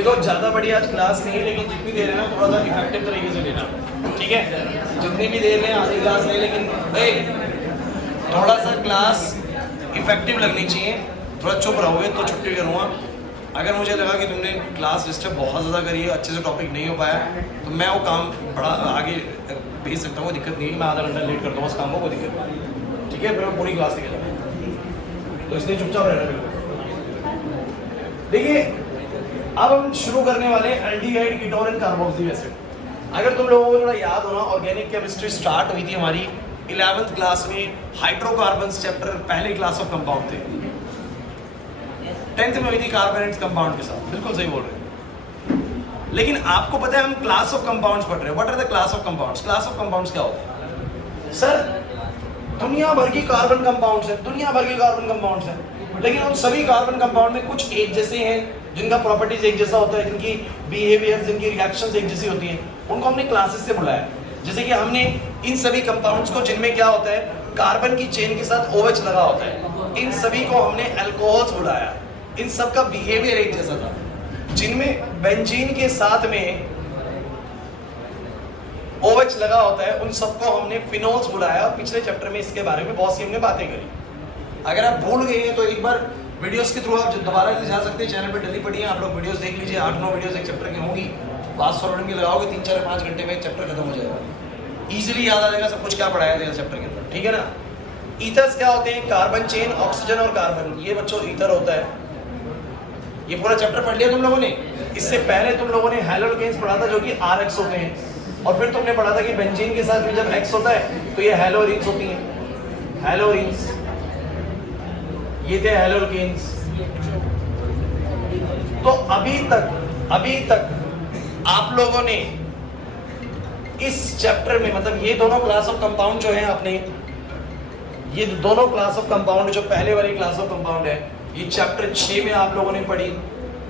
देखो ज़्यादा बड़ी आज क्लास नहीं है, लेकिन जितनी देर है ना थोड़ा सा इफेक्टिव तरीके से लेना, ठीक है। जितनी भी देर में आधी क्लास नहीं, लेकिन भाई थोड़ा सा क्लास इफेक्टिव लगनी चाहिए। थोड़ा चुप रहोगे तो छुट्टी करूँगा। अगर मुझे लगा कि तुमने क्लास डिस्टर्ब बहुत ज़्यादा करी है, अच्छे से टॉपिक नहीं हो पाया, तो मैं वो काम बड़ा आगे भेज सकता हूँ, कोई दिक्कत नहीं है। मैं आधा घंटा लेट करता हूँ उस काम को, कोई दिक्कत नहीं, ठीक है। फिर मैं पूरी क्लास लेके जाऊँगा, तो इसलिए चुपचाप रहना बिल्कुल। देखिए अब हम शुरू करने वाले हैं aldehyde, ketone and carboxylic acid. अगर तुम लोगों को थोड़ा याद होना, ऑर्गेनिक केमिस्ट्री स्टार्ट हुई थी हमारी 11th क्लास में, हाइड्रोकार्बन्स चैप्टर पहले क्लास ऑफ कंपाउंड थे। 10th में हुई थी कार्बोनेट्स कंपाउंड के साथ, बिल्कुल सही बोल रहे हैं। लेकिन आपको पता है हम क्लास ऑफ कंपाउंड्स पढ़ रहे हैं। What are the class of compounds? Class of compounds क्या होता है? सर दुनिया भर की कार्बन कंपाउंड्स हैं, दुनिया भर के कार्बन कंपाउंड्स हैं, लेकिन उन सभी कार्बन कंपाउंड में कुछ एक जैसे हैं, जिनका प्रॉपर्टीज एक जैसा होता है, जिनकी बिहेवियर, जिनकी रिएक्शंस एक जैसी होती हैं, उनको हमने क्लासेस से बुलाया। जैसे कि हमने इन सभी कंपाउंड्स को, जिनमें क्या होता है, कार्बन की चेन के साथ OH लगा होता है, इन सभी को हमने अल्कोहल्स बुलाया। इन सब का बिहेवियर एक जैसा था। जिनमें बेंजीन के साथ में OH लगा होता है, उन सबको हमने फिनोल्स बुलाया। और पिछले चैप्टर में इसके बारे में बहुत सी हमने बातें करी। अगर आप भूल गए हैं तो एक बार वीडियोस के थ्रू आप दोबारा से जा सकते हैं, चैनल पे डली पड़ी है, आप लोग वीडियोस देख लीजिए। 8-9 वीडियोस एक चैप्टर की होंगी। फास्ट फॉरवर्डिंग की लगाओगे 3-4-5 घंटे में एक चैप्टर खत्म हो जाएगा। इजीली याद आ जाएगा सब कुछ क्या पढ़ाया गया चैप्टर के अंदर, ठीक है ना। ईथर्स क्या होते हैं? कार्बन चेन, ऑक्सीजन और कार्बन, ये बच्चों ईथर होता है। ये पूरा चैप्टर पढ़ लिया तुम लोगों ने। इससे पहले तुम लोगों ने हैलोकेन्स पढ़ा था, जो कि RH होते हैं, और फिर तुमने पढ़ा था कि बेंजीन के साथ में जब X होता है तो ये हैलोरीन्स होती हैं। हैलोरीन्स, ये थे हैलोकेन्स। तो अभी तक आप लोगों ने इस चैप्टर में, मतलब ये दोनों क्लास ऑफ कंपाउंड जो है अपने, ये दोनों क्लास ऑफ कंपाउंड जो पहले वाली क्लास ऑफ कंपाउंड है, ये चैप्टर 6 में आप लोगों ने पढ़ी।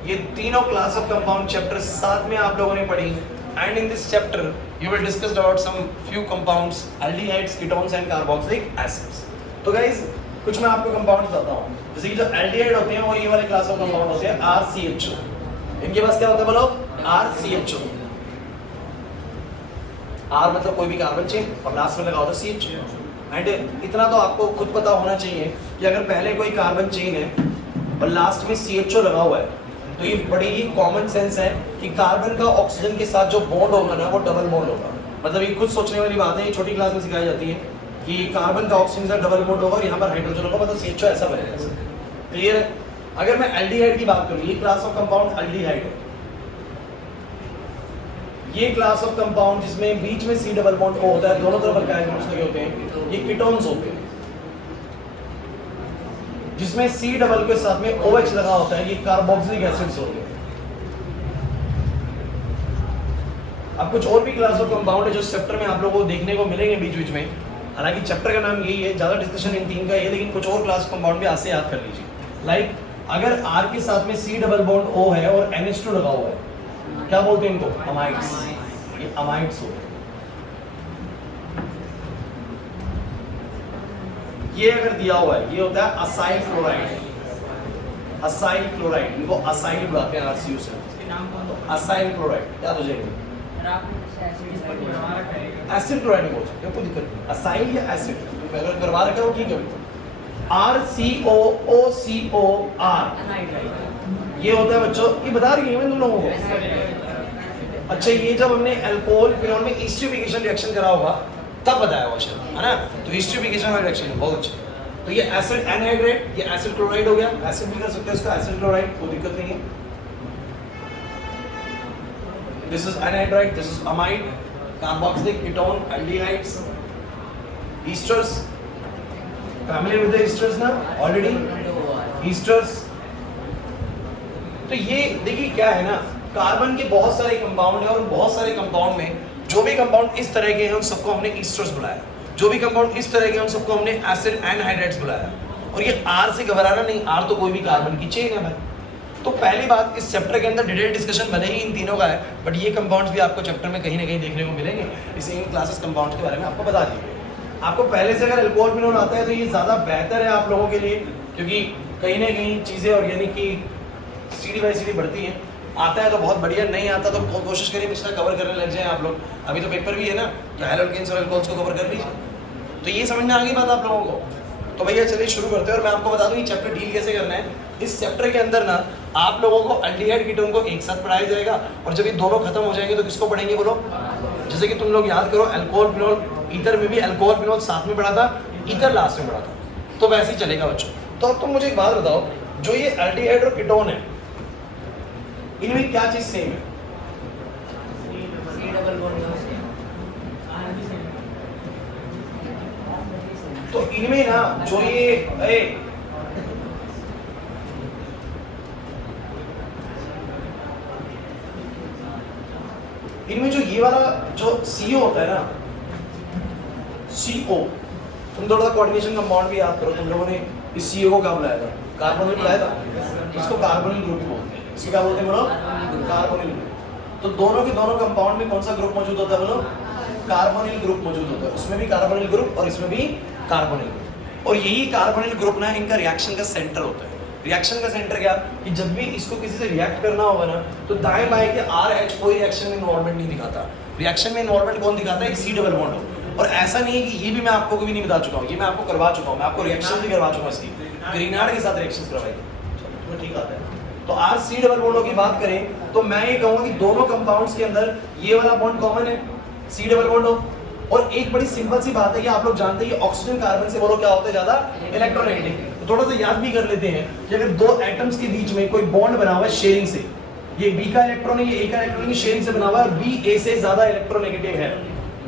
ये तीनों क्लास ऑफ कंपाउंड चैप्टर 7 में आप लोगों ने पढ़ी। And in this chapter you will discuss about some few compounds, aldehydes, ketones and carboxylic acids. तो गाइस कुछ मैं आपको कंपाउंड बताता हूँ। जैसे कि जो एल्डिहाइड होते हैं वो ये वाले क्लास ऑफ कंपाउंड होते हैं, RCHO। इनके पास क्या होता है बोलो? RCHO। R मतलब कोई भी कार्बन चेन और लास्ट में लगा होता है CH। एंड इतना तो आपको खुद पता होना चाहिए कि अगर पहले कोई कार्बन चेन है और लास्ट में CHO लगा हुआ है, तो ये बड़ी ही कॉमन सेंस है कि कार्बन का ऑक्सीजन के साथ जो बॉन्ड होगा ना, वो डबल बॉन्ड होगा। मतलब ये खुद सोचने वाली बात है, ये छोटी क्लास में सिखाई जाती है कि कार्बन का ऑक्सीजन का डबल बॉन्ड होगा और यहाँ पर हाइड्रोजन होगा, मतलब CHO ऐसा बनेगा। क्लियर है? अगर मैं एल्डिहाइड की बात करूँ, ये क्लास ऑफ कंपाउंड एल्डिहाइड है। ये क्लास ऑफ कंपाउंड जिसमें बीच में C डबल बॉन्ड O होता है, दोनों तरफ कार्बन्स लगे होते हैं, ये कीटोन्स होते हैं। जिसमें C डबल के साथ में OH लगा होता है, ये कार्बोक्सिलिक एसिड्स होते हैं। अब कुछ और भी क्लास ऑफ कंपाउंड है जो चैप्टर में आप लोगों को देखने को मिलेंगे बीच बीच में। हालांकि चैप्टर का नाम यही है, ज्यादा डिस्कशन इन 3 का है, लेकिन कुछ और क्लास कंपाउंड भी आज से याद कर लीजिए। लाइक अगर R के साथ में C डबल बॉन्ड O है और NH2 लगा हुआ है, क्या बोलते हैं इनको? अमाइड्स। ये अमाइड्स होते हैं। ये अगर दिया हुआ है, ये होता है असाइल क्लोराइड। असाइल क्लोराइड, इनको असाइल बुलाते हैं RCO से। असाइल क्लोराइड याद हो जाएगी। एसिड क्लोराइड बोल सकते हो, कोई दिक्कत नहीं। असाइल या एसिड अगर करवा रखा हो ठीक है। RCOOCOR ये होता है बच्चों, ये बता रही है तुम लोगों को। अच्छा, ये जब हमने अल्कोहल फिनोल में एस्टरीफिकेशन रिएक्शन करा होगा तब बताया हुआ शायद, है ना। तो एस्टरीफिकेशन वाला रिएक्शन बहुत अच्छा। तो ये एसिड एनहाइड्रेट, ये एसिड क्लोराइड हो गया। एसिड भी कर सकते हैं इसका, एसिड क्लोराइड, कोई दिक्कत नहीं है। This is anhydride, this is amide, carboxylic, ketone, aldehydes, esters. Familiar with the esters ना ऑलरेडी, ईस्टर्स। तो ये देखिए क्या है ना, कार्बन के बहुत सारे कंपाउंड है और बहुत सारे कंपाउंड में जो भी कंपाउंड इस तरह के हैं उन सबको हमने ईस्टर्स बुलाया। जो भी कंपाउंड इस तरह के हैं उन सबको हमने एसिड एनहाइड्राइड्स बुलाया। और ये R से घबराना नहीं, R तो कोई भी कार्बन की चेन है भाई। तो पहली बात, इस चैप्टर के अंदर डिटेल डिस्कशन भले ही इन तीनों का है, बट ये कंपाउंड्स भी आपको चैप्टर में कहीं ना कहीं देखने को मिलेंगे। इसे इन क्लासेस कंपाउंड्स के बारे में आपको बता दिए। आपको पहले से अगर अल्कोहल फिनोल आता है तो ये ज़्यादा बेहतर है आप लोगों के लिए, क्योंकि कहीं ना कहीं चीज़ें ऑर्गेनिक की सीढ़ी बाई सीढ़ी बढ़ती हैं। आता है तो बहुत बढ़िया, नहीं आता तो कोशिश करिए पिछला कवर करने लग जाए आप लोग। अभी तो पेपर भी है ना, तो हैलोकेन्स और अल्कोहल्स को कवर कर लीजिए। तो ये समझ में आ गई बात आप लोगों को। तो भैया चलिए शुरू करते हैं, और मैं आपको बता दूं ये चैप्टर डील कैसे करना है। इस चैप्टर के अंदर ना आप लोगों को अल्डिहाइड कीटोन को एक साथ पढ़ाया जाएगा, और जब ये दोनों खत्म हो जाएंगे तो किसको पढ़ेंगे बोलो। जैसे कि तुम लोग याद करो अल्कोहल फिनोल ईथर में भी अल्कोहल फिनोल साथ में पढ़ा था, ईथर लास्ट में पढ़ा था, तो वैसे ही चलेगा बच्चों। तो अब तुम मुझे एक बात बताओ, जो ये अल्डिहाइड और कीटोन है इनमें क्या चीज सेम है? तो इनमें ना जो ये इनमें जो ये वाला जो CO होता है ना, CO, तुम थोड़ा सा कोऑर्डिनेशन कंपाउंड भी याद करो। तुम लोगों ने इस CO को क्या बुलाया था? कार्बोनिल बुलाया था। इसको कार्बोनिल ग्रुप बोलते हैं। इसको क्या बोलते हैं बोलो? Carbonyl group. तो दोनों के दोनों कंपाउंड में कौन सा ग्रुप मौजूद होता है बोलो? कार्बोनिल ग्रुप मौजूद होता है। उसमें भी कार्बोनिल ग्रुप और इसमें भी कार्बोनिल ग्रुप। और यही कार्बोनिल ग्रुप ना इनका रिएक्शन का सेंटर होता है। रिएक्शन का सेंटर क्या कि जब भी इसको किसी से रिएक्ट करना होगा ना, तो दाएं बाएं के RH कोई रिएक्शन में इन्वॉल्वमेंट नहीं दिखाता। रिएक्शन में इन्वॉल्वमेंट कौन दिखाता है? एक C डबल बॉन्ड हो। और ऐसा नहीं है कि ये भी मैं आपको कभी नहीं बता चुका हूँ, ये मैं आपको करवा चुका हूँ। मैं आपको रिएक्शन भी करवा चुका हूँ इसकी, ग्रीनार्ड के साथ रिएक्शन करवाई थी। तो ठीक आता है। तो RC डबल बॉन्डों की बात करें तो मैं ये कहूँगा कि दोनों कंपाउंड्स के अंदर ये वाला बॉन्ड कॉमन है, C डबल बॉन्ड हो। और एक बड़ी सिंपल सी बात है कि आप लोग जानते हैं ऑक्सीजन कार्बन से बोलो क्या होता है ज्यादा इलेक्ट्रोनेगेटिव। तो थोड़ा सा याद भी कर लेते हैं कि अगर दो एटम्स के बीच में कोई बॉन्ड बना हुआ है शेयरिंग से, ये B का इलेक्ट्रॉन है, ये A का इलेक्ट्रॉन शेयरिंग से बना हुआ है, B A से ज्यादा इलेक्ट्रोनेगेटिव है।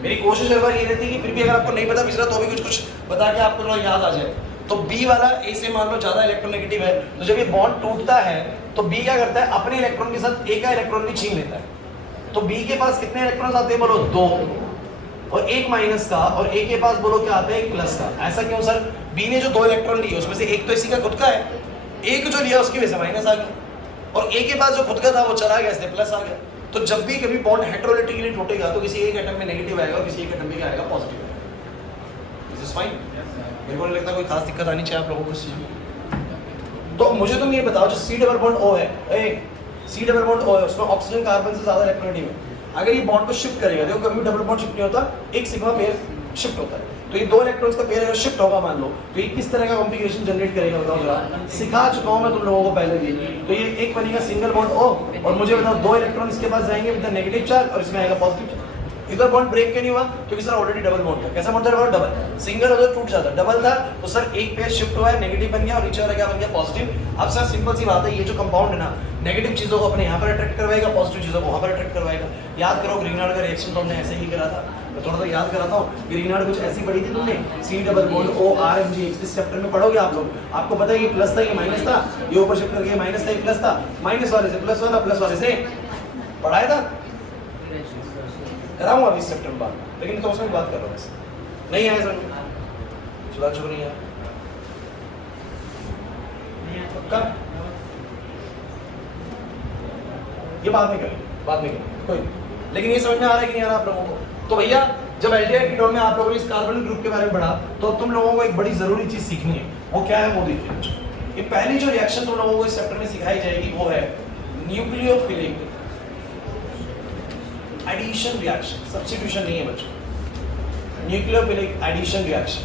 मेरी कोशिश हर बार ये रहती है कि फिर भी अगर आपको नहीं पता पिछला तो भी कुछ बता के आपको थोड़ा याद आ जाए। तो B वाला A से मान लो ज्यादा इलेक्ट्रोनेगेटिव है, तो जब ये बॉन्ड टूटता है तो B क्या करता है? अपने इलेक्ट्रॉन के साथ A का इलेक्ट्रॉन भी छीन लेता है। तो B के पास कितने इलेक्ट्रॉन आते हैं बोलो? 2, और एक माइनस का, और A के पास बोलो क्या आता है? एक प्लस का। ऐसा क्यों सर? B ने जो 2 इलेक्ट्रॉन लिए उसमें से एक तो इसी का खुद का है, एक जो लिया उसकी वजह से माइनस आ गया, और A के पास जो खुद का था वो चला गया इसलिए प्लस आ गया। तो जब भी कभी बॉन्ड हेटेरोलिटिकली टूटेगा तो किसी एक एटम में नेगेटिव आएगा और किसी एक एटम में क्या आएगा? पॉजिटिव आएगा। This is fine. मेरे को नहीं लगता कोई खास दिक्कत आनी चाहिए आप लोगों को इस चीज में। तो मुझे तुम ये बताओ, जो C डबल बॉन्ड O है, C डबल बॉन्ड O है, उसमें ऑक्सीजन कार्बन से ज्यादा इलेक्ट्रोनेगेटिव है। अगर ये बॉन्ड को शिफ्ट करेगा, देखो कभी डबल बॉन्ड शिफ्ट नहीं होता, एक सिग्मा पेयर शिफ्ट होता है। तो ये 2 इलेक्ट्रॉन्स का पेयर अगर शिफ्ट होगा मान लो, तो ये किस तरह का कॉन्फ़िगरेशन जनरेट करेगा बताओ जरा। सिखा चुका हूं मैं तुम लोगों को पहले भी। तो ये एक बनेगा सिंगल बॉन्ड O, और मुझे बताओ 2 इलेक्ट्रॉन इसके पास जाएंगे विद नेगेटिव चार्ज और इसमें आएगा पॉजिटिव चार्ज। इधर बॉन्ड ब्रेक क्यों नहीं हुआ? क्योंकि सर ऑलरेडी डबल बॉन्ड था। कैसा बॉन्ड था? डबल। सिंगल उधर टूट जाता, डबल था तो सर एक पेयर शिफ्ट हुआ है, नेगेटिव बन गया और नीचे वाला क्या बन गया? पॉजिटिव। अब सर सिंपल सी बात है, ये जो कंपाउंड है ना, नेगेटिव चीजों को अपने यहाँ पर अट्रैक्ट करवाएगा, पॉजिटिव चीजों को वहाँ पर अट्रैक्ट करवाएगा। याद करो ग्रीनार्ड का रिएक्शन तो हमने ऐसे ही करा था। मैं थोड़ा सा याद कराता हूँ। ग्रीनार्ड कुछ ऐसी पढ़ी थी तुमने, C double bond O R M G H। इस चैप्टर में पढ़ोगे आप लोग, आपको पता है ये प्लस था, ये माइनस था, ये ऊपर शिफ्ट करके माइनस था, ये प्लस था, माइनस वाले से प्लस वाला, प्लस वाले से पढ़ाया था। कराऊंगा अभी इस चैप्टर में बात, लेकिन तो उसमें बात कर रहा हूँ वैसे। नहीं आया सर? चला चुका नहीं आया पक्का? ये बात नहीं करेंगे, बात नहीं करेंगे कोई। लेकिन ये समझ में आ रहा है कि नहीं आ रहा आप लोगों को? तो भैया जब एल्डिहाइड कीटोन में आप लोगों ने इस कार्बोनिल ग्रुप के बारे में पढ़ा, तो अब तुम लोगों को एक बड़ी जरूरी चीज सीखनी है। वो क्या है वो देखिए। ये पहली जो रिएक्शन तुम लोगों को इस चैप्टर में सिखाई जाएगी वो है न्यूक्लियोफिलिक एडिशन रिएक्शन। सब्स्टिट्यूशन नहीं है बच्चों, न्यूक्लियोफिलिक एडिशन रिएक्शन।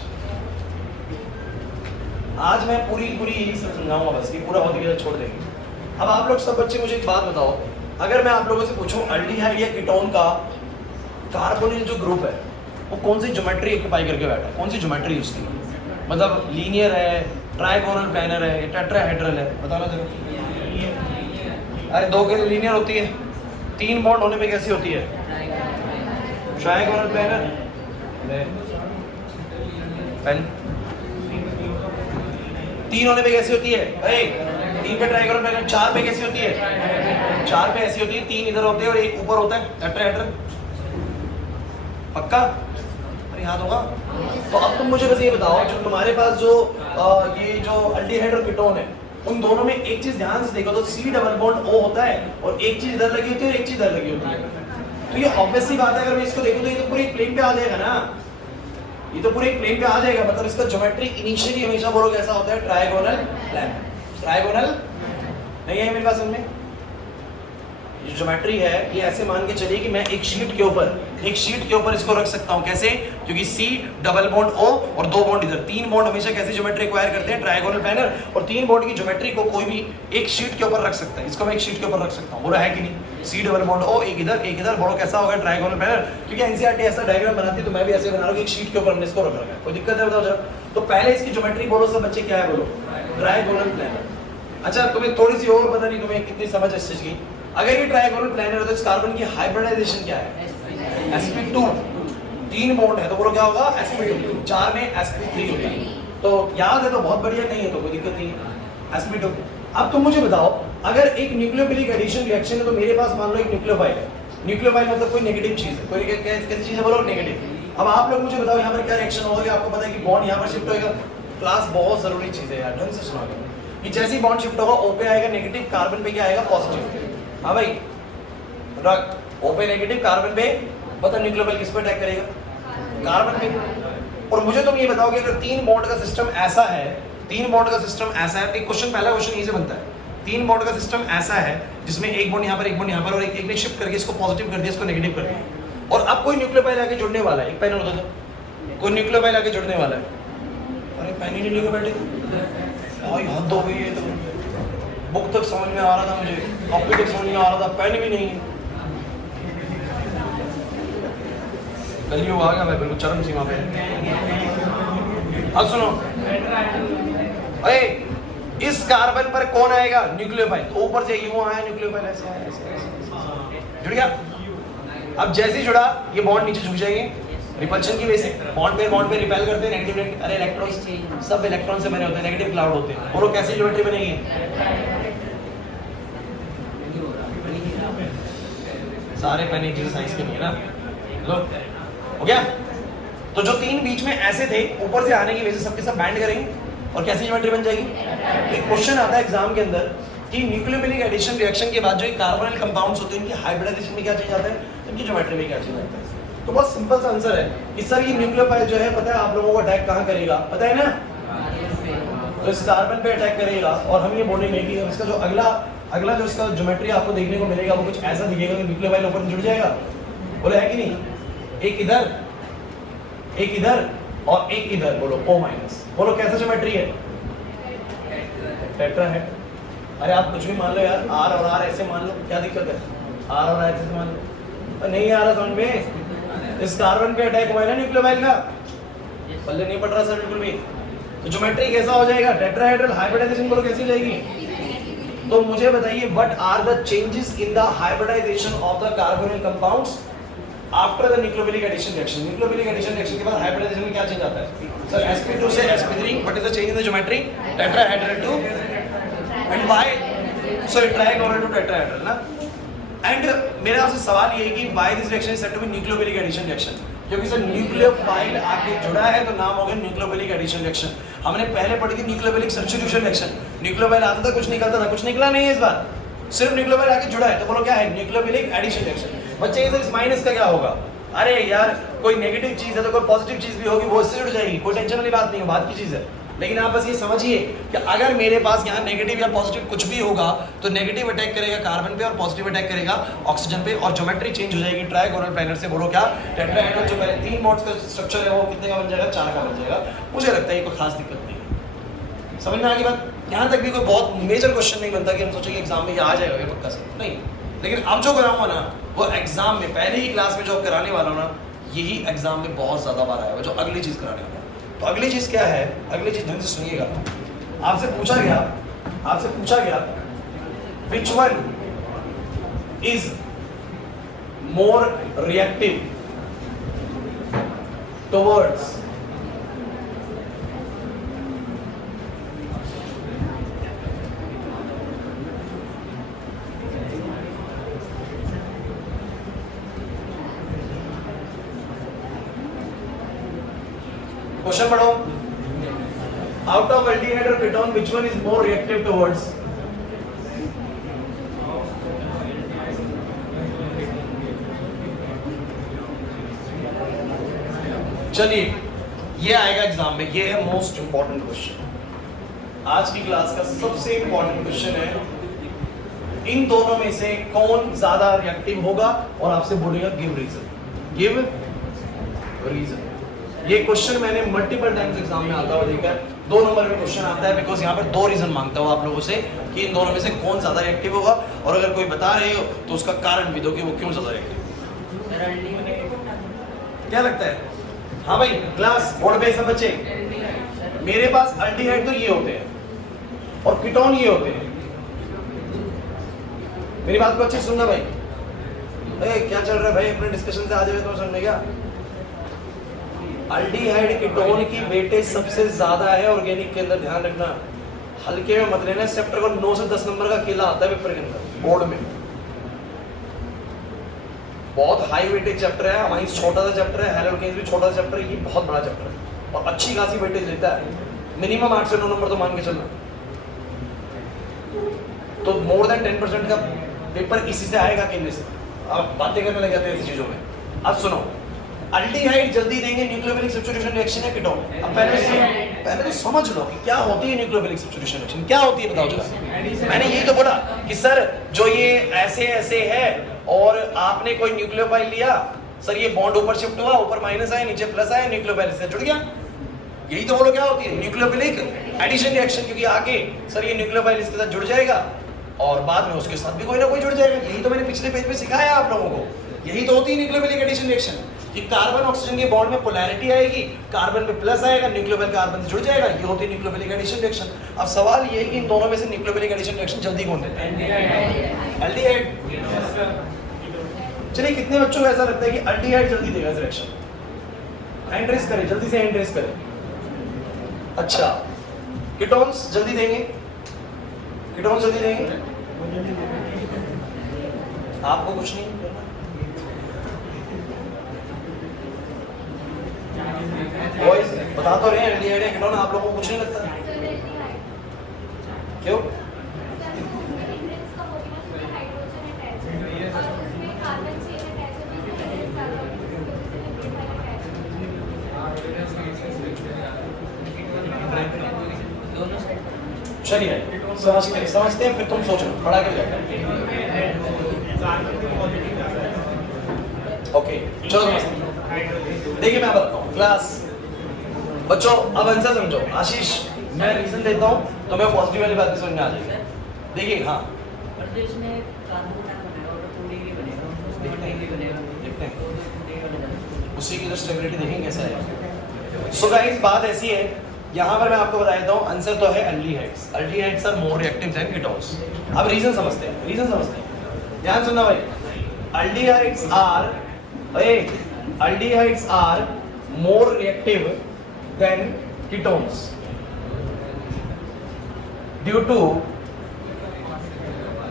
आज मैं पूरी यही सब समझाऊंगा, बस ये पूरा होते छोड़ देंगे। अब आप लोग सब बच्चे मुझे एक बात बताओ, अगर मैं आप लोगों से पूछूं अल्डिहाइड या कीटोन का कार्बोनिल जो ग्रुप है वो कौन सी ज्योमेट्री ऑक्यूपाई करके बैठा है? कौन सी ज्योमेट्री उसकी? मतलब लीनियर है, ट्राइगोनल प्लानर है, टेट्राहेड्रल है? बताना जरा। अरे 2 के लीनियर होती है, 3 बॉन्ड होने पे कैसी होती है? Trigonal planner. पेन 3 होने पे कैसी होती है? 3 पे ट्राइगोनल प्लानर। 4 पे कैसी होती है? 4 पे ऐसी होती है, 3 इधर होते हैं और 1 ऊपर होता है, टेट्राहेड्रल। पक्का? अरे याद होगा? तो अब तुम मुझे बस ये बताओ, जो तुम्हारे पास जो ये जो अल्डिहाइड और कीटोन है, उन दोनों में एक चीज ध्यान से देखो तो C डबल बॉन्ड O होता है, और एक चीज इधर लगी होती है और एक चीज इधर लगी होती है। तो ये ऑब्वियस सी बात है, अगर मैं इसको देखूं तो ये तो पूरे प्लेन पे आ जाएगा ना, ये तो पूरे प्लेन पे आ जाएगा। मतलब इसका ज्योमेट्री इनिशियली हमेशा बोलो कैसा होता है? Trigonal planner. ट्राइगोनल नहीं है मेरे पास? इनमें ये ज्योमेट्री है, ये ऐसे मान के चलिए कि मैं एक शीट के ऊपर इसको रख सकता हूं। कैसे? क्योंकि C डबल बॉन्ड O और 2 बॉन्ड इधर, 3 बॉन्ड हमेशा कैसी ज्योमेट्री एक्वायर करते हैं? Triangular planar. और 3 बॉन्ड की ज्योमेट्री को कोई भी एक शीट के ऊपर रख सकता है। इसको मैं एक शीट के ऊपर रख सकता हूं, बोला है कि नहीं? C डबल बॉन्ड O, एक इधर, बोलो कैसा होगा? Triangular planar. क्योंकि एनसीईआरटी ऐसा डायग्राम बनाती है तो मैं भी ऐसे बना रहा हूं कि एक शीट के ऊपर हमने इसको रख रखा है। कोई दिक्कत है बताओ जरा? तो पहले इसकी ज्योमेट्री बोलो सब बच्चे, क्या है बोलो? Triangular planar. अच्छा तुम्हें थोड़ी सी और पता नहीं तुम्हें कितनी समझ है इस चीज की। अगर ये ट्रायंगुलर प्लानर है तो इस कार्बन की हाइब्रिडाइजेशन क्या है? sp2। 3 बॉन्ड है तो बोलो क्या होगा? sp2। 4 में sp3 होता है। तो याद है तो बहुत बढ़िया, नहीं है तो कोई दिक्कत नहीं है, sp2। अब तुम मुझे बताओ, अगर एक न्यूक्लियोफिलिक एडिशन रिएक्शन है तो मेरे पास मान लो एक न्यूक्लियोफाइल है। न्यूक्लियोफाइल मतलब कोई नेगेटिव चीज है, कोई कैसी चीज है बोलो? नेगेटिव। अब आप लोग मुझे बताओ यहाँ पर क्या रिएक्शन होगा? आपको पता है कि बॉन्ड यहाँ पर शिफ्ट होगा। क्लास बहुत जरूरी चीज है यार, ढंग से सुना कि जैसे बॉन्ड शिफ्ट होगा O पे आएगा नेगेटिव, कार्बन पे क्या आएगा? पॉजिटिव। हाँ भाई, रख O पे नेगेटिव, कार्बन पे पता न्यूक्लियोफाइल किस पे अटैक करेगा? कार्बन पे। और मुझे तुम ये बताओ कि अगर 3 बॉन्ड का सिस्टम ऐसा है, 3 बॉन्ड का सिस्टम ऐसा है, एक क्वेश्चन, पहला क्वेश्चन यही से बनता है। 3 बॉन्ड का सिस्टम ऐसा है जिसमें एक बॉन्ड यहाँ पर, एक बॉन्ड यहाँ पर, और एक ने शिफ्ट करके इसको पॉजिटिव कर दिया, इसको नेगेटिव कर दिया। और अब कोई न्यूक्लियोफाइल आके जुड़ने वाला है, एक पेन होता था, कोई न्यूक्लियोफाइल आके जुड़ने वाला है। अरे पेन ही नहीं लेके बैठे, भाई हद हो गई है। तो बुक तक समझ में आ रहा था मुझे, कॉपी तक समझ में आ रहा था, पेन भी नहीं। कलियुग आ गया भाई, बिल्कुल चरम सीमा पे। अब सुनो, अरे इस कार्बन पर कौन आएगा? न्यूक्लियोफाइल। तो ऊपर से यूं आया न्यूक्लियोफाइल, ऐसे आया, ऐसे जुड़ गया। अब जैसे ही जुड़ा ये बॉन्ड नीचे झुक जाएंगे रिपल्शन की वजह से। बॉन्ड पे रिपेल करते हैं नेगेटिव, अरे इलेक्ट्रॉन सब इलेक्ट्रॉन से बने होते हैं, नेगेटिव क्लाउड होते हैं। बोलो कैसी ज्योमेट्री बनेगी? सारे पेन एक्सरसाइज के लिए ना, लो हो गया। तो जो 3 बीच में ऐसे थे, ऊपर से आने की वजह से सबके सब बैंड करेंगे और कैसी ज्योमेट्री बन जाएगी? एक क्वेश्चन आता है एग्जाम के अंदर कि न्यूक्लियोफिलिक एडिशन रिएक्शन के बाद जो कार्बोनिल कंपाउंड्स होते हैं, इनकी हाइब्रिडाइजेशन में क्या चेंज आता है, इनकी ज्योमेट्री में क्या चेंज आता है? तो बहुत सिंपल सा आंसर है कि सर ये न्यूक्लियोफाइल जो है, पता है आप लोगों को अटैक कहाँ करेगा? पता है ना? तो इस कार्बन पे अटैक करेगा। और हम ये बोलेंगे कि इसका जो अगला जो इसका ज्योमेट्री आपको देखने को मिलेगा वो कुछ ऐसा दिखेगा कि न्यूक्लियोफाइल ऊपर जुड़ जाएगा। बोले है कि नहीं? एक इधर और एक इधर, बोलो O-। बोलो कैसा ज्योमेट्री है? टेट्राहेड। अरे आप कुछ भी मान लो यार, R और R ऐसे मान लो, क्या दिक्कत है? R और R ऐसे मान लो, नहीं आ रहा समझ में? इस कार्बन पे अटैक हुआ है ना न्यूक्लियोफाइल का, पल्ले नहीं पड़ रहा सर बिल्कुल भी। तो ज्योमेट्री कैसा हो जाएगा? टेट्राहेड्रल। हाइब्रिडाइजेशन बोलो कैसी जाएगी? तो मुझे बताइए, what are the changes in the hybridization of the carbonyl compounds after the nucleophilic addition reaction? Nucleophilic addition reaction के बाद हाइब्रिडाइजेशन में क्या चेंज आता है? सर sp2 से sp3, what is the change in the geometry? Tetrahedral to and why, sorry triangular to tetrahedral ना। And मेरे आपसे सवाल ये है कि why this reaction is said to be nucleophilic addition reaction? क्योंकि सर न्यूक्लियोफाइल आके जुड़ा है तो नाम हो गया न्यूक्लियोफिलिक एडिशन रिएक्शन। हमने पहले पढ़ी थी न्यूक्लियोफिलिक सब्स्टिट्यूशन रिएक्शन। न्यूक्लियोफाइल आता था, कुछ निकलता था, कुछ निकला नहीं है इस बार, सिर्फ न्यूक्लियोफाइल आके जुड़ा है। तो बोलो क्या है? Nucleophilic addition reaction. बच्चे इधर इस माइनस का क्या होगा? अरे यार कोई नेगेटिव चीज है तो कोई पॉजिटिव चीज भी होगी, वो इससे जुड़ जाएगी, कोई टेंशन वाली बात नहीं है, बात की चीज है। लेकिन आप बस ये समझिए कि अगर मेरे पास यहाँ नेगेटिव या पॉजिटिव कुछ भी होगा तो नेगेटिव अटैक करेगा कार्बन पे और पॉजिटिव अटैक करेगा ऑक्सीजन पे, और ज्योमेट्री चेंज हो जाएगी ट्रायंगुलर प्लानर से। बोलो क्या? टेट्राहेड्रल जो पहले 3 बॉन्ड्स का स्ट्रक्चर है वो कितने का बन जाएगा? 4 का बन जाएगा। मुझे लगता है ये कोई खास दिक्कत नहीं है। समझ में आ गई बात? यहाँ तक भी कोई बहुत मेजर क्वेश्चन नहीं बनता कि हम सोचेंगे एग्जाम में ये आ जाएगा, ये पक्का से नहीं। लेकिन अब जो कराऊंगा ना वो एग्जाम में, पहले ही क्लास में जो कराने वाला हूँ ना, यही एग्जाम में बहुत ज्यादा बार आएगा, जो अगली चीज कराने वाला। तो अगली चीज क्या है? अगली चीज ढंग से सुनिएगा। आपसे पूछा गया which one is more reactive towards question पढ़ो। Out of aldehyde or ketone, which one is more reactive towards? चलिए ये आएगा एग्जाम में, ये है मोस्ट इंपॉर्टेंट क्वेश्चन। आज की क्लास का सबसे इंपॉर्टेंट क्वेश्चन है इन दोनों में से कौन ज्यादा रिएक्टिव होगा और आपसे बोलेगा गिव रीजन। गिव रीजन, ये क्वेश्चन मैंने मल्टीपल टाइम्स एग्जाम में आता हुआ देखा है। 2 नंबर में क्वेश्चन आता है बिकॉज यहाँ पर 2 रीजन मांगता हूँ आप लोगों से कि इन दोनों में से कौन ज्यादा रिएक्टिव होगा, और अगर कोई बता रहे हो तो उसका कारण भी दो कि वो क्यों ज्यादा रिएक्टिव। क्या लगता है? हाँ भाई क्लास बोर्ड पे सब बच्चे, मेरे पास अल्डिहाइड तो ये होते हैं और कीटोन ये होते हैं। मेरी बात को अच्छे से सुनना भाई। क्या चल रहा है भाई, अपने डिस्कशन से आ जाए तो सुनने क्या। अल्डिहाइड कीटोन की वेटेज सबसे ज्यादा है ऑर्गेनिक के अंदर, ध्यान रखना, हल्के में मत लेना। इस चैप्टर को 9 से 10 नंबर का केला आता है पेपर के अंदर बोर्ड में, बहुत हाई वेटेज चैप्टर है। अमाइंस छोटा सा चैप्टर है, हेलोकेन्स भी छोटा सा चैप्टर है, ये बहुत बड़ा चैप्टर है और अच्छी खासी वेटेज लेता है, मिनिमम 8 से 9 नंबर तो मान के चलना। तो मोर देन 10% का पेपर इसी से आएगा केंद्र से। आप बातें करने लग जाते हैं ऐसी चीजों में। अब सुनो, अल्डिहाइड जल्दी देंगे न्यूक्लियोफिलिक सब्स्टिट्यूशन रिएक्शन है कीटोन। अब पहले तो समझ लो कि क्या होती है न्यूक्लियोफिलिक सब्स्टिट्यूशन रिएक्शन, क्या होती है बताओ जरा। मैंने यही तो बोला कि सर जो ये ऐसे ऐसे है और आपने कोई न्यूक्लियोफाइल लिया, सर ये बॉन्ड ऊपर शिफ्ट हुआ, ऊपर माइनस आया नीचे प्लस आया, न्यूक्लियोफाइल से जुड़ गया। यही तो बोलो क्या होती है न्यूक्लियोफिलिक एडिशन रिएक्शन, क्योंकि आगे सर ये न्यूक्लियोफाइल इसके साथ जुड़ जाएगा और बाद में उसके साथ भी कोई ना कोई जुड़ जाएगा। यही तो मैंने पिछले पेज में सिखाया आप लोगों को, यही तो होती है न्यूक्लियोफिलिक एडिशन रिएक्शन कि कार्बन ऑक्सीजन के बॉन्ड में पोलैरिटी आएगी, कार्बन पे प्लस आएगा, न्यूक्लियोफाइल कार्बन से जुड़ जाएगा, ये होती है न्यूक्लियोफिलिक एडिशन रिएक्शन। अब सवाल ये है कि इन दोनों में से न्यूक्लियोफिलिक एडिशन रिएक्शन जल्दी कौन देता है? अल्डिहाइड। चलिए कितने बच्चों को ऐसा लगता है कि अल्डिहाइड जल्दी देगा रिएक्शन? हैंड रेज करें, जल्दी से हैंड रेज करें। अच्छा, कीटोन्स जल्दी देंगे, कीटोन्स जल्दी देंगे, आपको कुछ नहीं करना। बॉयज बता तो रहे हैं अल्डिहाइड है कीटोन, आप लोगों को कुछ नहीं लगता? क्यों? चलिए समझते हैं, फिर तुम सोचो पढ़ा के जाएगा। ओके चलो देखिए मैं बताता हूँ क्लास बच्चों, अब आंसर समझो। आशीष मैं रीजन देता हूँ तो मैं पॉजिटिव वाली बात समझ में आ जाएगी। देखिए हाँ उसी की तो स्टेबिलिटी देखेंगे कैसा है। सो गाइस बात ऐसी है, यहाँ पर मैं आपको बता देता हूँ आंसर तो है aldehydes. Aldehydes are more reactive than ketones. अब रीजन समझते हैं, रीजन समझते हैं, ध्यान सुनना भाई। Aldehydes are more reactive than ketones due to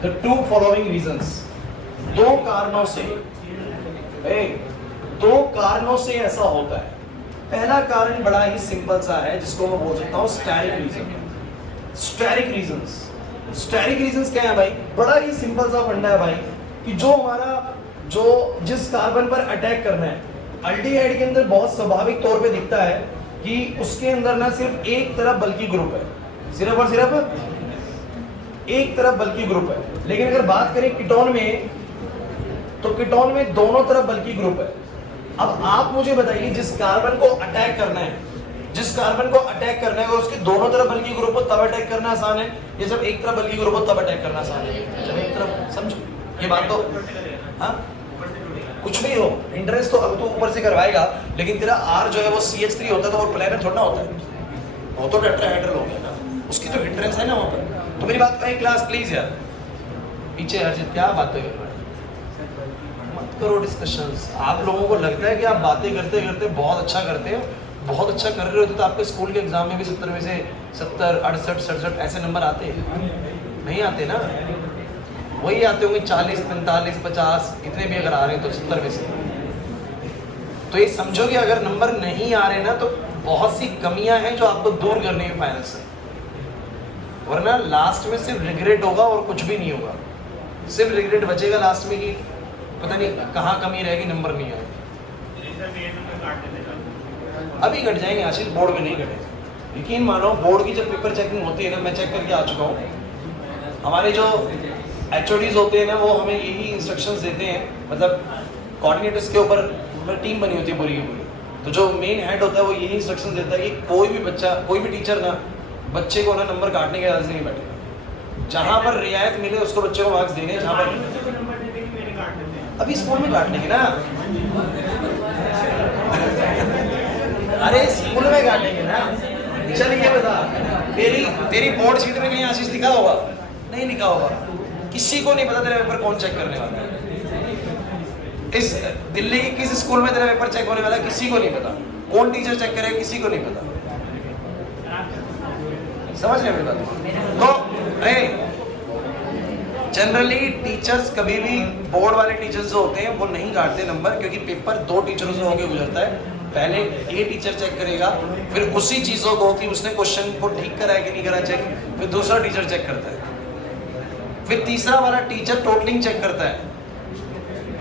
the 2 following reasons. 2 कारणों से ऐसा होता है। पहला कारण बड़ा ही सिंपल सा है जिसको मैं बोल सकता हूँ स्टेरिक रीजन। स्टेरिक रीजंस क्या है भाई? बड़ा ही सिंपल सा फंडा है भाई कि जो हमारा जिस कार्बन पर अटैक करना है, अल्डिहाइड के अंदर बहुत स्वाभाविक तौर पे दिखता है कि उसके अंदर ना सिर्फ एक तरफ बल्कि ग्रुप है, सिर्फ और सिर्फ एक तरफ बल्कि ग्रुप है। लेकिन अगर बात करें कीटोन में तो कीटोन में दोनों तरफ बल्कि ग्रुप है। अब आप मुझे बताइए जिस कार्बन को अटैक करना है और उसके दोनों तरफ बल्कि ग्रुप हो तब अटैक करना आसान है, या जब एक तरफ बल्कि ग्रुप हो तब अटैक करना आसान है? जब एक तरफ, समझो ये बात तो। हाँ कुछ भी हो, इंटरेस्ट तो अब तो ऊपर से करवाएगा, लेकिन तेरा R जो है वो CH3 होता है तो और प्लेनर थोड़ा होता है, वो तो टेट्राहेड्रल हो गया ना, उसकी तो हिंड्रेंस है ना वहाँ पर। तो मेरी बात कहीं क्लास प्लीज यार पीछे हर्षित क्या बातें कर रहे हैं, मत करो डिस्कशंस। आप लोगों को लगता है कि आप बातें करते करते बहुत अच्छा करते हो, बहुत अच्छा कर रहे होते तो आपके स्कूल के एग्जाम में भी 70 में से 70, 68, 67 ऐसे नंबर आते नहीं आते ना, वही आते होंगे 40, 45, 50 इतने भी अगर आ रहे हैं तो 70 में से। तो ये समझो कि अगर नंबर नहीं आ रहे ना तो बहुत सी कमियां हैं जो आपको दूर करनी है फाइनल से, वरना लास्ट में सिर्फ रिग्रेट होगा और कुछ भी नहीं होगा। सिर्फ रिग्रेट बचेगा लास्ट में कि पता नहीं कहाँ कमी रहेगी, नंबर नहीं आएगा। अभी घट जाएंगे आशीष, बोर्ड में नहीं घटे। यकीन मानो बोर्ड की जब पेपर चेकिंग होती है ना, मैं चेक करके आ चुका हूँ, हमारे जो HODs होते हैं ना, वो हमें यही इंस्ट्रक्शंस देते हैं, मतलब कोऑर्डिनेटर्स के ऊपर टीम बनी होती है पूरी की पूरी, तो जो मेन हेड होता है वो यही इंस्ट्रक्शंस देता है कि कोई भी बच्चा, कोई भी टीचर ना बच्चे को ना नंबर काटने के इजाज़त नहीं बैठेगा। जहाँ पर रियायत मिले उसको बच्चे को मार्क्स देंगे, जहाँ पर अभी स्कूल में काटने के ना, अरे स्कूल में काटेंगे ना। चल ये बता, तेरी बोर्ड शीट में कहीं आशीष लिखा होगा? नहीं लिखा होगा। किसी को नहीं पता तेरा पेपर कौन चेक करने वाला है। इस दिल्ली के किस स्कूल में तेरा पेपर चेक होने वाला है किसी को नहीं पता। कौन टीचर चेक करेगा किसी को नहीं पता। समझ रहे मेरी बात? तो जनरली टीचर्स कभी भी, बोर्ड वाले टीचर्स जो होते हैं वो नहीं काटते नंबर, क्योंकि पेपर 2 टीचरों से होकर गुजरता है। पहले ये टीचर चेक करेगा, फिर उसी चीजों को कि उसने क्वेश्चन को ठीक करा है कि नहीं करा चेक, फिर दूसरा टीचर चेक करता है, फिर तीसरा वाला टीचर टोटलिंग चेक करता है,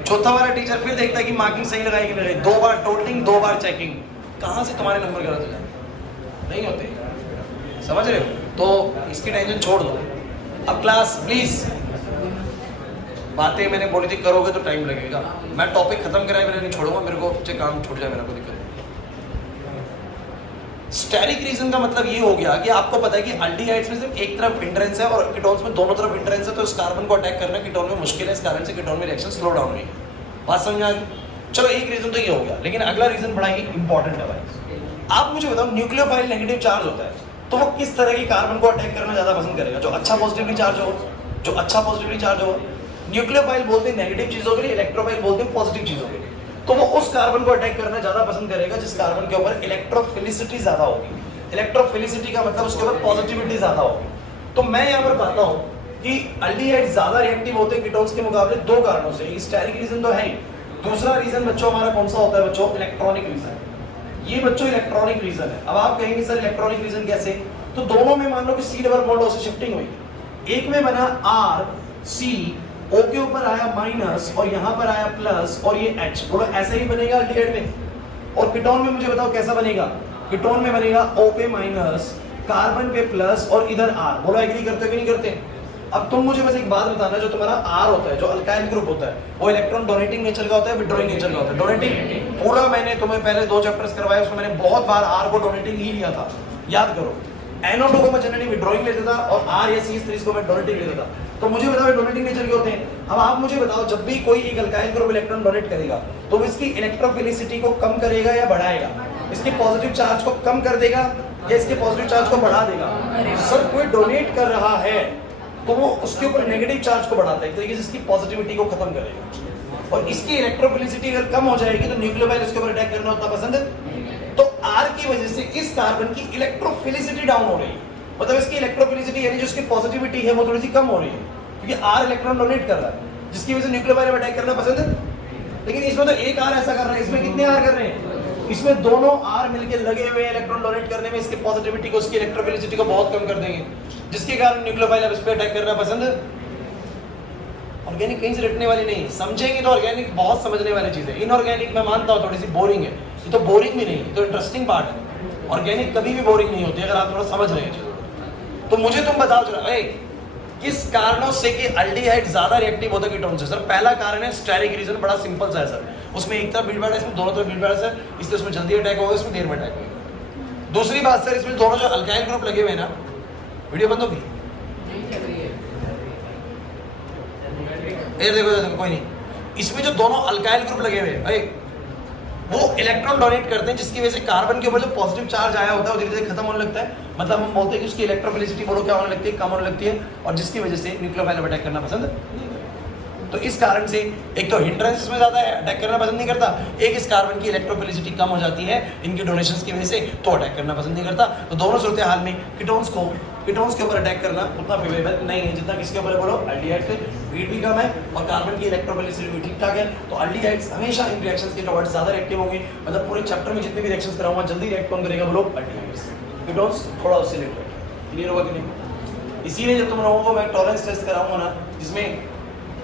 चौथा वाला टीचर फिर देखता है कि मार्किंग सही लगाई कि नहीं लगाई। 2 बार टोटलिंग, 2 बार चेकिंग। कहां से तुम्हारे नंबर गलत हो जाए? नहीं होते। समझ रहे हो? तो इसकी टेंशन छोड़ दो। अब क्लास प्लीज, बातें मैंने बोली थी करोगे तो टाइम लगेगा। मैं टॉपिक खत्म कराए बिना नहीं छोड़ूंगा, मेरे को काम छूट जाए, मेरा को दिक्कत। स्टेरिक रीजन का मतलब ये हो गया कि आपको पता है कि अल्डिहाइड्स में सिर्फ एक तरफ हिंड्रेंस है और कीटोन्स में दोनों तरफ हिंड्रेंस है, तो इस कार्बन को अटैक करना कीटोन में मुश्किल है। इस कारण से कीटोन में रिएक्शन स्लो डाउन हुई। बात समझ में आ गई? चलो एक रीजन तो ये हो गया, लेकिन अगला रीजन बड़ा ही इंपॉर्टेंट है भाई। आप मुझे बताओ, न्यूक्लियोफाइल नेगेटिव चार्ज होता है तो वो किस तरह की कार्बन को अटैक करना ज्यादा पसंद करेगा? जो अच्छा पॉजिटिवली चार्ज हो, जो अच्छा पॉजिटिवली चार्ज हो। न्यूक्लियोफाइल बोलते हैं नेगेटिव चीजों के लिए, इलेक्ट्रोफाइल बोलते हैं पॉजिटिव चीजों के लिए। तो वो उस कार्बन को अटैक करना ज्यादा पसंद करेगा जिस कार्बन के ऊपर इलेक्ट्रोफिलिसिटी ज्यादा होगी। इलेक्ट्रोफिलिसिटी का मतलब उसके ऊपर पॉजिटिविटी ज्यादा होगी। तो मैं यहाँ पर पाता हूँ कि अल्डिहाइड ज्यादा रिएक्टिव होते हैं कीटोन्स के मुकाबले 2 कारणों से। स्टेरिक रीजन तो है ही, दूसरा रीजन बच्चों हमारा कौन सा होता है बच्चों? Electronic reason. ये बच्चों इलेक्ट्रॉनिक रीजन है। अब आप कहेंगे सर इलेक्ट्रॉनिक रीजन कैसे? तो दोनों में मान लो कि C डबल बॉन्ड से शिफ्टिंग हुई, एक में बना R C, O के ऊपर आया माइनस और यहाँ पर आया प्लस और ये H। बोलो ऐसा ही बनेगा अल्डिहाइड में। और कीटोन में मुझे बताओ कैसा बनेगा? कीटोन में बनेगा O पे माइनस, कार्बन पे प्लस और इधर R। बोलो एग्री करते हो कि नहीं करते? अब तुम मुझे बस एक बात बताना, जो तुम्हारा R होता है, जो अल्काइल ग्रुप होता है, वो इलेक्ट्रॉन डोनेटिंग नेचर का होता है, विड्रॉइंग नेचर का होता है? डोनेटिंग। पूरा मैंने तुम्हें पहले 2 चैप्टर्स करवाए, उसमें मैंने बहुत बार R को डोनेटिंग ही लिया था, याद करो। NO2 को मैं जनरली विड्रॉइंग लेता था और R या C को मैं डोनेटिंग लेता था। तो मुझे बताओ डोनेटिंग नेचर के होते हैं। अब आप मुझे बताओ, जब भी कोई एक अल्काइल ग्रुप इलेक्ट्रॉन डोनेट करेगा तो इसकी इलेक्ट्रोफिलिसिटी को कम करेगा या बढ़ाएगा? इसके पॉजिटिव चार्ज को कम कर देगा या इसके पॉजिटिव चार्ज को बढ़ा देगा? सर कोई डोनेट कर रहा है तो वो उसके ऊपर नेगेटिव चार्ज को बढ़ाता है, एक तरीके से इसकी पॉजिटिविटी को खत्म करेगा। और इसकी इलेक्ट्रोफिलिसिटी अगर कम हो जाएगी तो न्यूक्लियोफाइल इसके ऊपर अटैक करना उतना पसंद है। तो R की वजह से इस कार्बन की इलेक्ट्रोफिलिसिटी डाउन हो रही है, मतलब इसकी इलेक्ट्रोफिलिसिटी यानी जो इसकी पॉजिटिविटी है वो थोड़ी सी कम हो रही है, क्योंकि R इलेक्ट्रॉन डोनेट कर रहा है, जिसकी वजह से न्यूक्लियोफाइल अटैक करना पसंद है। लेकिन इसमें तो एक R ऐसा कर रहा है, इसमें कितने R कर रहे हैं? इसमें दोनों R मिलके लगे हुए हैं इलेक्ट्रॉन डोनेट करने में, इसकी पॉजिटिविटी को, इसकी इलेक्ट्रोफिलिसिटी को बहुत कम कर देंगे, जिसके कारण न्यूक्लियोफाइल अब इस पे अटैक करना पसंद है। ऑर्गेनिक कहीं से रटने वाली नहीं, समझेंगे तो ऑर्गेनिक बहुत समझने वाली चीज है। इनऑर्गेनिक मैं मानता हूँ थोड़ी सी बोरिंग है, ये तो बोरिंग भी नहीं, तो इंटरेस्टिंग पार्ट है। ऑर्गेनिक कभी भी बोरिंग नहीं होती अगर आप थोड़ा समझ रहे हैं। तो मुझे तुम बताओ जरा, किस कारणों से कि अल्डिहाइड ज्यादा रिएक्टिव होता है कीटोन से? सर पहला कारण है स्टेरिक रीजन, बड़ा सिंपल सा है सर। उसमें एक तरफ बिल्ड है, इसमें दोनों तरफ बिल्ड है, इसलिए उसमें जल्दी अटैक होगा, इसमें देर में अटैक होगा। दूसरी बात सर, इसमें दोनों जो अल्काइल ग्रुप लगे हुए हैं ना, वीडियो बंद होगी? देखो कोई नहीं, इसमें जो दोनों अल्काइल ग्रुप लगे हुए हैं वो इलेक्ट्रॉन डोनेट करते हैं, जिसकी वजह से कार्बन के ऊपर जो पॉजिटिव चार्ज आया होता है वो धीरे धीरे खत्म होने लगता है। मतलब हम बोलते हैं कि उसकी इलेक्ट्रोफिलिसिटी बोलो क्या होने लगती है? कम होने लगती है, और जिसकी वजह से न्यूक्लियोफाइल अटैक करना पसंद नहीं करता। तो इस कारण से एक तो हिंड्रेंस में ज्यादा है, अटैक करना पसंद नहीं करता, एक इस कार्बन की इलेक्ट्रोफिलिसिटी कम हो जाती है इनके डोनेशंस की वजह से, तो अटैक करना पसंद नहीं करता। तो दोनों सूरत हाल में कीटोन्स के ऊपर अटैक करना उतना फेवरेबल नहीं है जितना किसके ऊपर है बोलो? अल्डिहाइड पे। वेट भी कम है और कार्बन की इलेक्ट्रोफिलिसिटी भी ठीक ठाक है, तो अल्डिहाइड्स हमेशा इन रिएक्शंस के टुवर्ड्स ज्यादा रिएक्टिव होंगे। मतलब पूरे चैप्टर में जितने भी रिएक्शंस कराऊंगा जल्दी रिएक्ट कौन करेगा बोलो? अल्डिहाइड्स। कीटोन्स थोड़ा उससे लेट है। क्लियर होगा कि नहीं? इसीलिए जब तुम लोगों को मैं टॉलरेंस टेस्ट कराऊंगा ना, जिसमें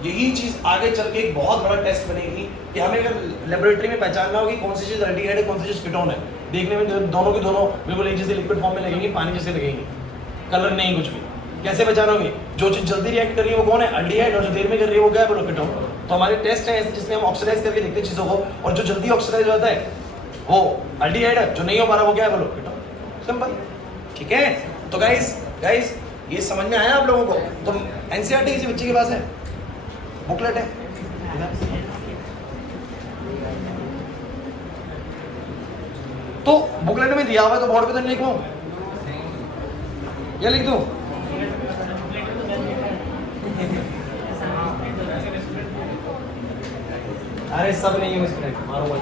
यही चीज आगे चल के एक बहुत बड़ा टेस्ट बनेगी कि हमें अगर लेबोरेटरी में पहचानना होगी कौन सी चीज अल्डिहाइड है, कौन सी चीज कीटोन है। देखने में दोनों के दोनों बिल्कुल एक जैसे लिक्विड फॉर्म में लगेंगे, पानी जैसे लगेंगे, कलर नहीं कुछ भी। कैसे पहचानोगे? जो चीज जल्दी रिएक्ट कर रही है वो कौन है? अल्डिहाइड, और जो देर में कर रही है वो क्या है? बोलो कीटोन। तो हमारे टेस्ट है ऐसे जिसमें हम ऑक्सीडाइज करके देखते हैं चीजों को, और जो जल्दी ऑक्सीडाइज होता है वो अल्डिहाइड है, जो नहीं हो पा रहा वो क्या है? बोलो कीटोन। सिंपल, ठीक है। तो गाइस ये समझ में आया आप लोगों को? तो एनसीईआरटी किसी बच्चे के पास है, बुकलेट है, तो बुकलेट में दिया हुआ है तो बोर्ड पे तो नहीं लिखूं, या लिख दूं? अरे सब नहीं है इसमें, मारो भाई।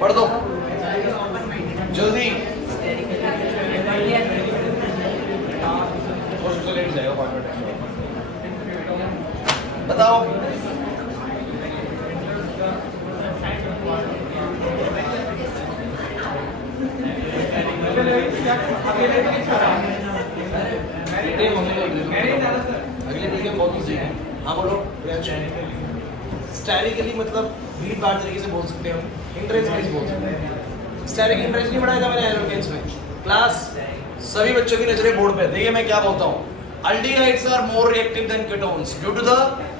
पढ़ दो जल्दी। बताओ अगले वीडियो में बहुत कुछ है। हाँ बोलो। स्टैटिकली मतलब भीड़ भाड़ तरीके से बोल सकते हो, इंटरेस्ट बोल सकते हैं। स्टैटिक इंटरेस्ट नहीं बढ़ाया था मैंने एलोकेंस में। क्लास सभी बच्चों की नजरें बोर्ड पे। देखिए मैं क्या बोलता हूँ, aldehydes are more reactive than ketones due to the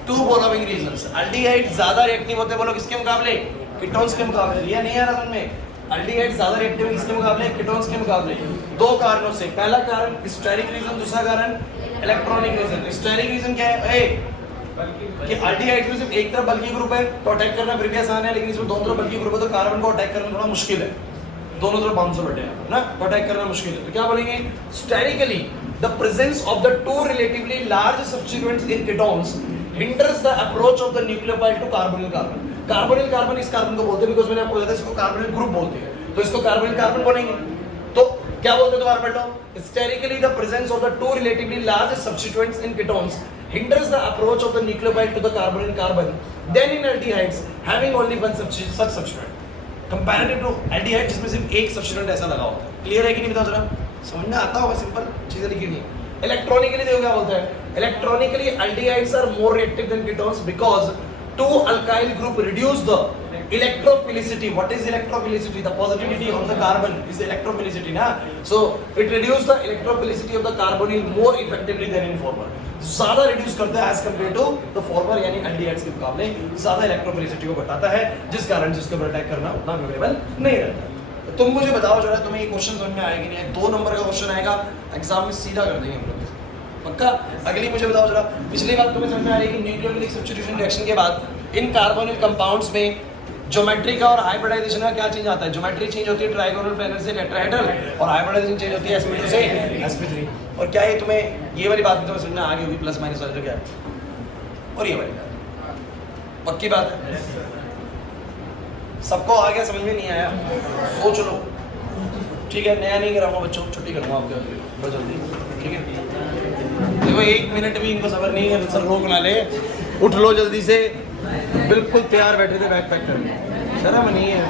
two following reasons. Aldehyde ज्यादा रिएक्टिव होते हैं, बोलो किसके मुकाबले? कीटोन्स के मुकाबले। ये नहीं आ रहा समझ में? अल्डिहाइड ज्यादा रिएक्टिव किसके मुकाबले? कीटोन्स के मुकाबले। दो कारणों से, पहला कारण स्टेरिक रीजन, दूसरा कारण इलेक्ट्रॉनिक रीजन। स्टेरिक रीजन क्या है? कि अल्डिहाइड में सिर्फ एक तरफ बल्कि ग्रुप है तो अटैक करना फिर भी आसान है, लेकिन इसमें दोनों तरफ बल्कि ग्रुप है तो कार्बन को अटैक करना थोड़ा मुश्किल है। दोनों तरफ बाउंसर बैठे हैं ना, तो अटैक करना मुश्किल है। तो क्या बोलेंगे? Sterically the presence of the two relatively large substituents in ketones hinders the approach of the nucleophile to carbonyl carbon. Carbonyl carbon इस कार्बन को बोलते हैं, बिकॉज़ मैंने आपको बताया इसको कार्बोनिल ग्रुप बोलते हैं, तो इसको कार्बोनिल कार्बन बोलेंगे। तो क्या बोलते हैं दोबारा पढ़ लो। Sterically the presence of the two relatively large substituents in ketones hinders the approach of the nucleophile to the carbonyl carbon then in aldehydes having only one such substituent comparative to aldehyde जिसमें सिर्फ एक substituent ऐसा लगा होता है। Clear है कि नहीं? बताओ जरा, समझ में आता होगा? सिंपल चीजें लिखी नहीं। इलेक्ट्रॉनिकली देखो क्या बोलता है। Electronically aldehydes are more reactive than ketones because two alkyl group reduce the electrophilicity. What is electrophilicity? The positivity of the carbon is the electrophilicity ना, so it reduces the electrophilicity of the carbonyl more effectively than in former। ज्यादा reduce करता है as compare to the former यानी aldehydes के मुकाबले ज्यादा electrophilicity को घटाता है, जिस कारण से उसके ऊपर अटैक करना उतना फेवरेबल नहीं रहता। तुम मुझे बताओ जरा, तुम्हें ये क्वेश्चन समझ में आएगा कि नहीं? 2 नंबर का क्वेश्चन आएगा एग्जाम में, सीधा कर देंगे हम लोग पक्का। अगली मुझे बताओ जरा, पिछली बात तुम्हें समझ में आ रही है कि न्यूक्लियोफिलिक सब्स्टिट्यूशन रिएक्शन के बाद इन कार्बोनिल कंपाउंड्स में ज्योमेट्री का और हाइब्रिडाइजेशन का क्या चेंज आता है? ज्योमेट्री चेंज होती है ट्राइगोनल प्लेनर से टेट्राहेड्रल, और हाइब्रिडाइजेशन चेंज होती है sp2 से sp3। और क्या है तुम्हें ये वाली बात तुम्हें समझ में आ गई होगी, प्लस माइनस वाली तो क्या है, और ये वाली पक्की बात है। सबको आ गया, समझ में नहीं आया सोच लो, ठीक है। नया नहीं कराऊंगा बच्चों, छुट्टी करूंगा आपके बहुत जल्दी, ठीक है। देखो 1 मिनट भी इनको सबर नहीं है, सर रोक ना ले, उठ लो जल्दी से, बिल्कुल तैयार बैठे थे बैग पैक करने, शर्म नहीं है।